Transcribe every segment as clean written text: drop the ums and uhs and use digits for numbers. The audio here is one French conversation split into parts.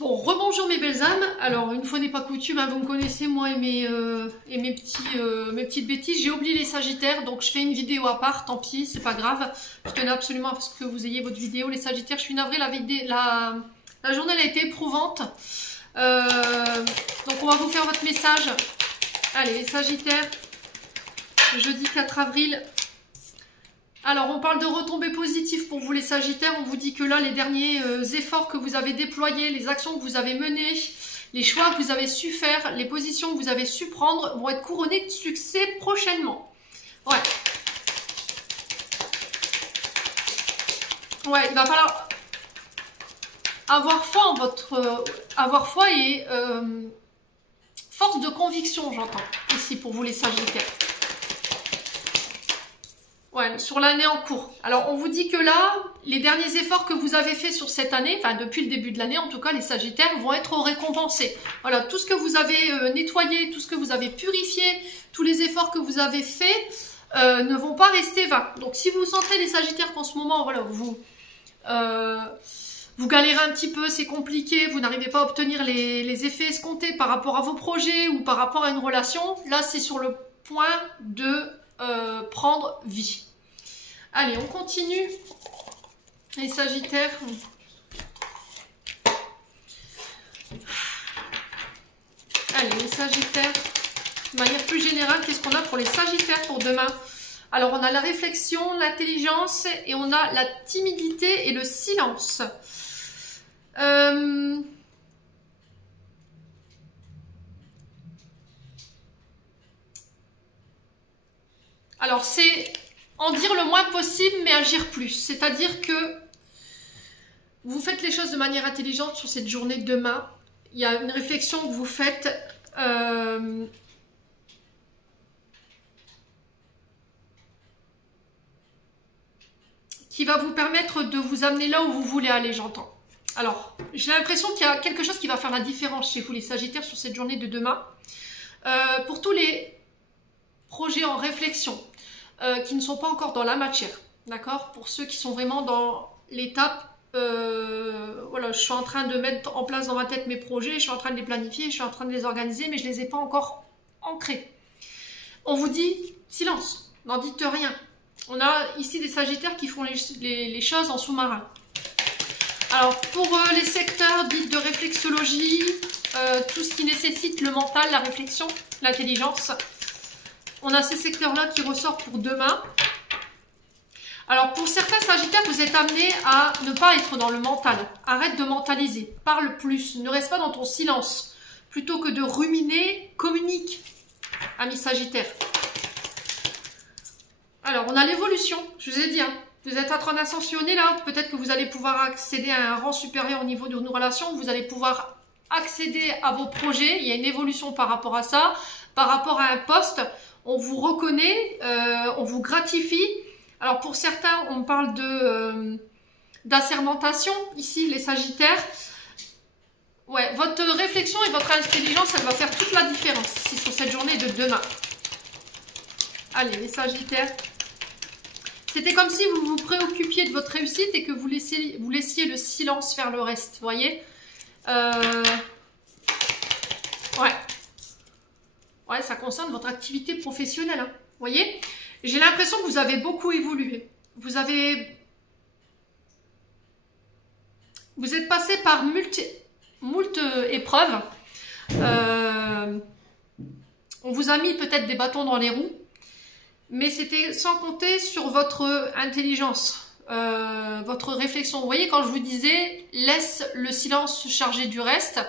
Bon, rebonjour mes belles âmes. Alors, une fois n'est pas coutume, hein, vous me connaissez, moi et mes petites bêtises. J'ai oublié les Sagittaires, donc je fais une vidéo à part, tant pis, c'est pas grave. Je tenais absolument à ce que vous ayez votre vidéo, les Sagittaires. Je suis navrée, la journée elle a été éprouvante. Donc, on va vous faire votre message. Allez, les Sagittaires, jeudi 4 avril. Alors, on parle de retombées positives pour vous les Sagittaires. On vous dit que là, les derniers efforts que vous avez déployés, les actions que vous avez menées, les choix que vous avez su faire, les positions que vous avez su prendre vont être couronnés de succès prochainement. Ouais. Ouais, il va falloir avoir foi en votre... avoir foi et force de conviction, j'entends, ici, pour vous les Sagittaires. Ouais, sur l'année en cours. Alors, on vous dit que là, les derniers efforts que vous avez faits sur cette année, enfin depuis le début de l'année, en tout cas, les Sagittaires vont être récompensés. Voilà, tout ce que vous avez nettoyé, tout ce que vous avez purifié, tous les efforts que vous avez faits ne vont pas rester vains. Donc, si vous sentez les Sagittaires qu'en ce moment, voilà, vous galérez un petit peu, c'est compliqué, vous n'arrivez pas à obtenir les effets escomptés par rapport à vos projets ou par rapport à une relation, là, c'est sur le point de... prendre vie. Allez, on continue. Les Sagittaires. Allez, les Sagittaires. De manière plus générale, qu'est-ce qu'on a pour les Sagittaires pour demain? Alors, on a la réflexion, l'intelligence et on a la timidité et le silence. Alors, c'est en dire le moins possible, mais agir plus. C'est-à-dire que vous faites les choses de manière intelligente sur cette journée de demain. Il y a une réflexion que vous faites qui va vous permettre de vous amener là où vous voulez aller, j'entends. Alors, j'ai l'impression qu'il y a quelque chose qui va faire la différence chez vous, les Sagittaires, sur cette journée de demain. Pour tous les projets en réflexion, qui ne sont pas encore dans la matière, d'accord? Pour ceux qui sont vraiment dans l'étape, voilà, je suis en train de mettre en place dans ma tête mes projets, je suis en train de les planifier, je suis en train de les organiser, mais je ne les ai pas encore ancrés. On vous dit silence, n'en dites rien. On a ici des Sagittaires qui font les choses en sous-marin. Alors, pour les secteurs dits de réflexologie, tout ce qui nécessite le mental, la réflexion, l'intelligence, on a ces secteurs-là qui ressortent pour demain. Alors, pour certains Sagittaires, vous êtes amenés à ne pas être dans le mental. Arrête de mentaliser. Parle plus. Ne reste pas dans ton silence. Plutôt que de ruminer, communique, ami Sagittaire. Alors, on a l'évolution. Je vous ai dit, hein, vous êtes en train d'ascensionner là. Peut-être que vous allez pouvoir accéder à un rang supérieur au niveau de nos relations. Vous allez pouvoir accéder à vos projets. Il y a une évolution par rapport à ça. Par rapport à un poste. On vous reconnaît, on vous gratifie. Alors pour certains, on parle d'assermentation, ici les Sagittaires. Ouais, votre réflexion et votre intelligence, elle va faire toute la différence ici sur cette journée de demain. Allez, les Sagittaires. C'était comme si vous vous préoccupiez de votre réussite et que vous laissiez le silence faire le reste, vous voyez? Ouais. Ouais, ça concerne votre activité professionnelle. Hein. Vous voyez, j'ai l'impression que vous avez beaucoup évolué. Vous êtes passé par moult épreuves. On vous a mis peut-être des bâtons dans les roues. Mais c'était sans compter sur votre intelligence, votre réflexion. Vous voyez, quand je vous disais, laisse le silence se charger du reste.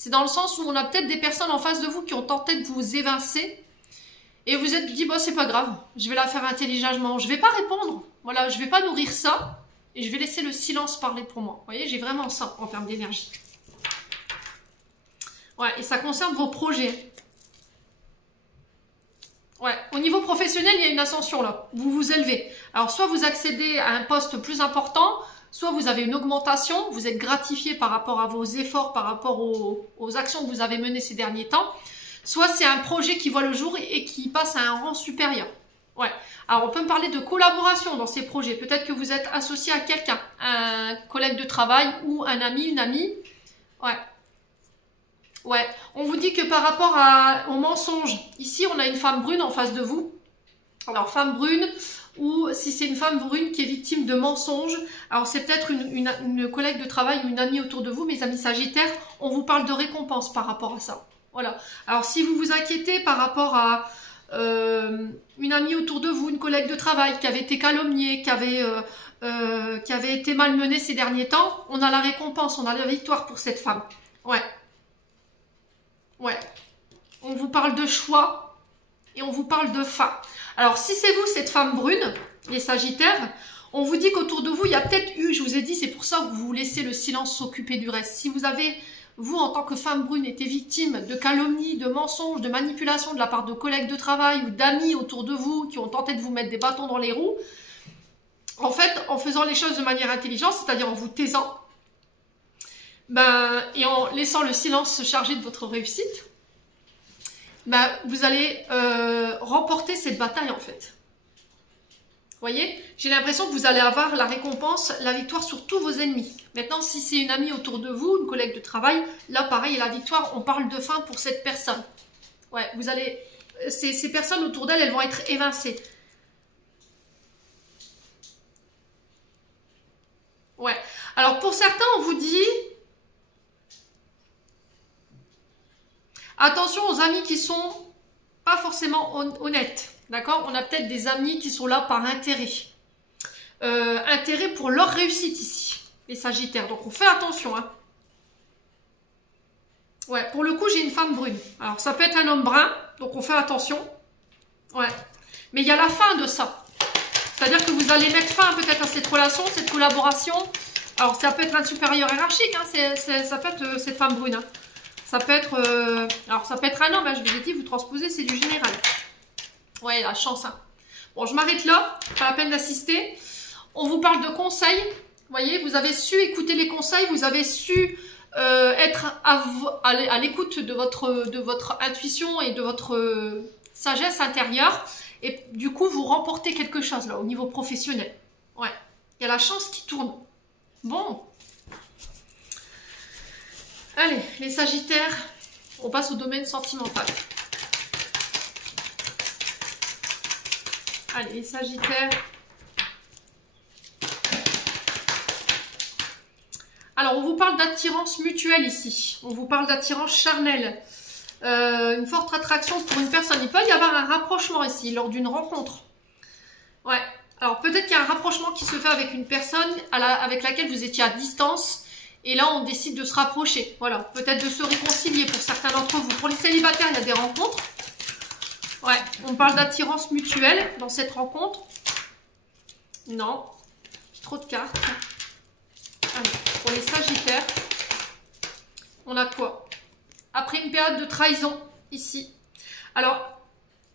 C'est dans le sens où on a peut-être des personnes en face de vous qui ont tenté de vous évincer et vous êtes dit, bon, c'est pas grave, je vais la faire intelligemment, je vais pas répondre, voilà, je vais pas nourrir ça et je vais laisser le silence parler pour moi. Vous voyez, j'ai vraiment ça en termes d'énergie. Ouais, et ça concerne vos projets. Ouais, au niveau professionnel, il y a une ascension là, vous vous élevez. Alors, soit vous accédez à un poste plus important, soit vous avez une augmentation, vous êtes gratifié par rapport à vos efforts, par rapport aux actions que vous avez menées ces derniers temps. Soit c'est un projet qui voit le jour et qui passe à un rang supérieur. Ouais. Alors, on peut me parler de collaboration dans ces projets. Peut-être que vous êtes associé à quelqu'un, un collègue de travail ou un ami, une amie. Ouais. Ouais. On vous dit que par rapport au mensonge, ici, on a une femme brune en face de vous. Alors, femme brune, ou si c'est une femme brune qui est victime de mensonges, alors c'est peut-être une collègue de travail ou une amie autour de vous, mes amis Sagittaires, on vous parle de récompense par rapport à ça. Voilà. Alors, si vous vous inquiétez par rapport à une amie autour de vous, une collègue de travail qui avait été calomniée, qui avait été malmenée ces derniers temps, on a la récompense, on a la victoire pour cette femme. Ouais. Ouais. On vous parle de choix et on vous parle de fin. Alors, si c'est vous, cette femme brune, les Sagittaires, on vous dit qu'autour de vous, il y a peut-être eu, je vous ai dit, c'est pour ça que vous laissez le silence s'occuper du reste. Si vous avez, vous, en tant que femme brune, été victime de calomnies, de mensonges, de manipulations de la part de collègues de travail ou d'amis autour de vous qui ont tenté de vous mettre des bâtons dans les roues, en fait, en faisant les choses de manière intelligente, c'est-à-dire en vous taisant, et en laissant le silence se charger de votre réussite, vous allez remporter cette bataille en fait. Vous voyez, j'ai l'impression que vous allez avoir la récompense, la victoire sur tous vos ennemis. Maintenant, si c'est une amie autour de vous, une collègue de travail, là pareil, la victoire, on parle de fin pour cette personne. Ouais, vous allez, ces personnes autour d'elle, elles vont être évincées. Ouais, alors pour certains, on vous dit... Attention aux amis qui sont pas forcément honnêtes, d'accord? On a peut-être des amis qui sont là par intérêt. Intérêt pour leur réussite ici, les Sagittaires. Donc on fait attention, hein. Ouais, pour le coup, j'ai une femme brune. Alors ça peut être un homme brun, donc on fait attention. Ouais, mais il y a la fin de ça. C'est-à-dire que vous allez mettre fin peut-être à cette relation, cette collaboration. Alors ça peut être un supérieur hiérarchique, hein. Ça peut être cette femme brune, hein. Ça peut être, alors ça peut être un homme, hein, je vous ai dit, vous transposez, c'est du général. Ouais, la chance. Hein. Bon, je m'arrête là, pas la peine d'assister. On vous parle de conseils. Vous voyez, vous avez su écouter les conseils, vous avez su être à l'écoute de votre intuition et de votre sagesse intérieure. Et du coup, vous remportez quelque chose là, au niveau professionnel. Ouais, il y a la chance qui tourne. Bon. Allez, les Sagittaires, on passe au domaine sentimental. Allez, les Sagittaires. Alors, on vous parle d'attirance mutuelle ici. On vous parle d'attirance charnelle. Une forte attraction pour une personne. Il peut y avoir un rapprochement ici, lors d'une rencontre. Ouais. Alors, peut-être qu'il y a un rapprochement qui se fait avec une personne avec laquelle vous étiez à distance. Et là, on décide de se rapprocher. Voilà, peut-être de se réconcilier pour certains d'entre vous. Pour les célibataires, il y a des rencontres. Ouais, on parle d'attirance mutuelle dans cette rencontre. Non, j'ai trop de cartes. Allez, pour les Sagittaires, on a quoi? Après une période de trahison, ici. Alors,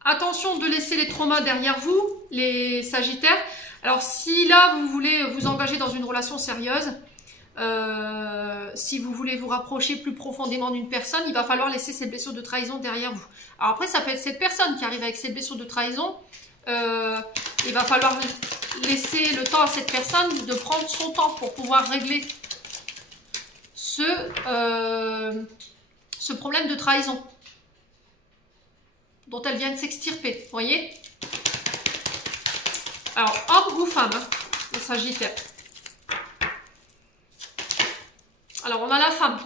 attention de laisser les traumas derrière vous, les Sagittaires. Alors, si là, vous voulez vous engager dans une relation sérieuse, si vous voulez vous rapprocher plus profondément d'une personne, il va falloir laisser ces blessures de trahison derrière vous. Alors après, ça peut être cette personne qui arrive avec ces blessures de trahison. Il va falloir laisser le temps à cette personne de prendre son temps pour pouvoir régler ce problème de trahison dont elle vient de s'extirper. Vous voyez? Alors, homme ou femme, hein, le Sagittaire. Alors, on a la femme.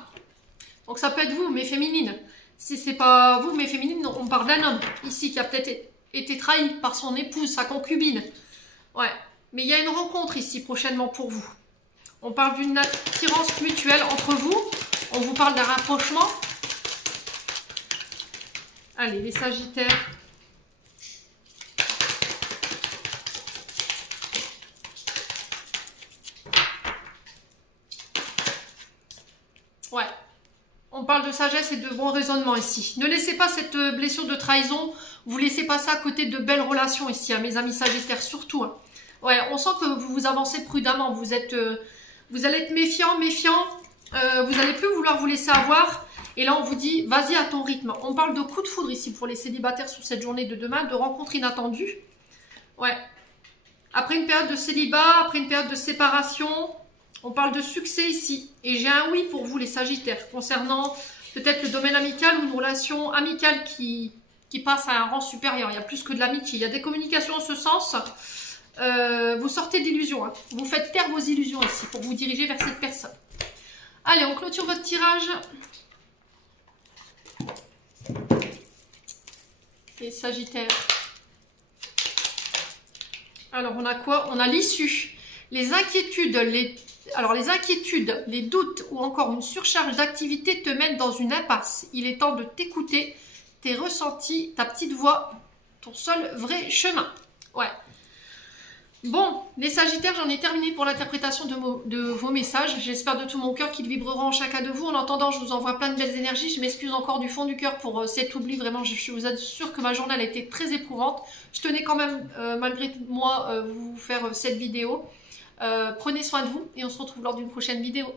Donc, ça peut être vous, mais féminine. Si c'est pas vous, mais féminine, on parle d'un homme, ici, qui a peut-être été trahi par son épouse, sa concubine. Ouais. Mais il y a une rencontre ici, prochainement, pour vous. On parle d'une attirance mutuelle entre vous. On vous parle d'un rapprochement. Allez, les Sagittaires. Ouais, on parle de sagesse et de bon raisonnement ici. Ne laissez pas cette blessure de trahison, vous laissez pas ça à côté de belles relations ici, hein, mes amis Sagittaires, surtout. Hein. Ouais, on sent que vous avancez prudemment, vous allez être méfiant, vous n'allez plus vouloir vous laisser avoir. Et là, on vous dit, vas-y à ton rythme. On parle de coup de foudre ici pour les célibataires sur cette journée de demain, de rencontres inattendues. Ouais. Après une période de célibat, après une période de séparation, On parle de succès ici. Et j'ai un oui pour vous les Sagittaires, concernant peut-être le domaine amical ou une relation amicale qui passe à un rang supérieur. Il y a plus que de l'amitié. Il y a des communications en ce sens. Vous sortez d'illusions. Hein. Vous faites taire vos illusions ici pour vous diriger vers cette personne. Allez, on clôture votre tirage. Les Sagittaires. Alors, on a quoi? On a l'issue. Les inquiétudes, les inquiétudes, les doutes ou encore une surcharge d'activité te mènent dans une impasse. Il est temps de t'écouter, tes ressentis, ta petite voix, ton seul vrai chemin. Ouais. Bon, les Sagittaires, j'en ai terminé pour l'interprétation de vos messages. J'espère de tout mon cœur qu'ils vibreront en chacun de vous. En attendant, je vous envoie plein de belles énergies. Je m'excuse encore du fond du cœur pour cet oubli. Vraiment, je vous assure que ma journée a été très éprouvante. Je tenais quand même, malgré moi, vous faire cette vidéo. Prenez soin de vous et on se retrouve lors d'une prochaine vidéo.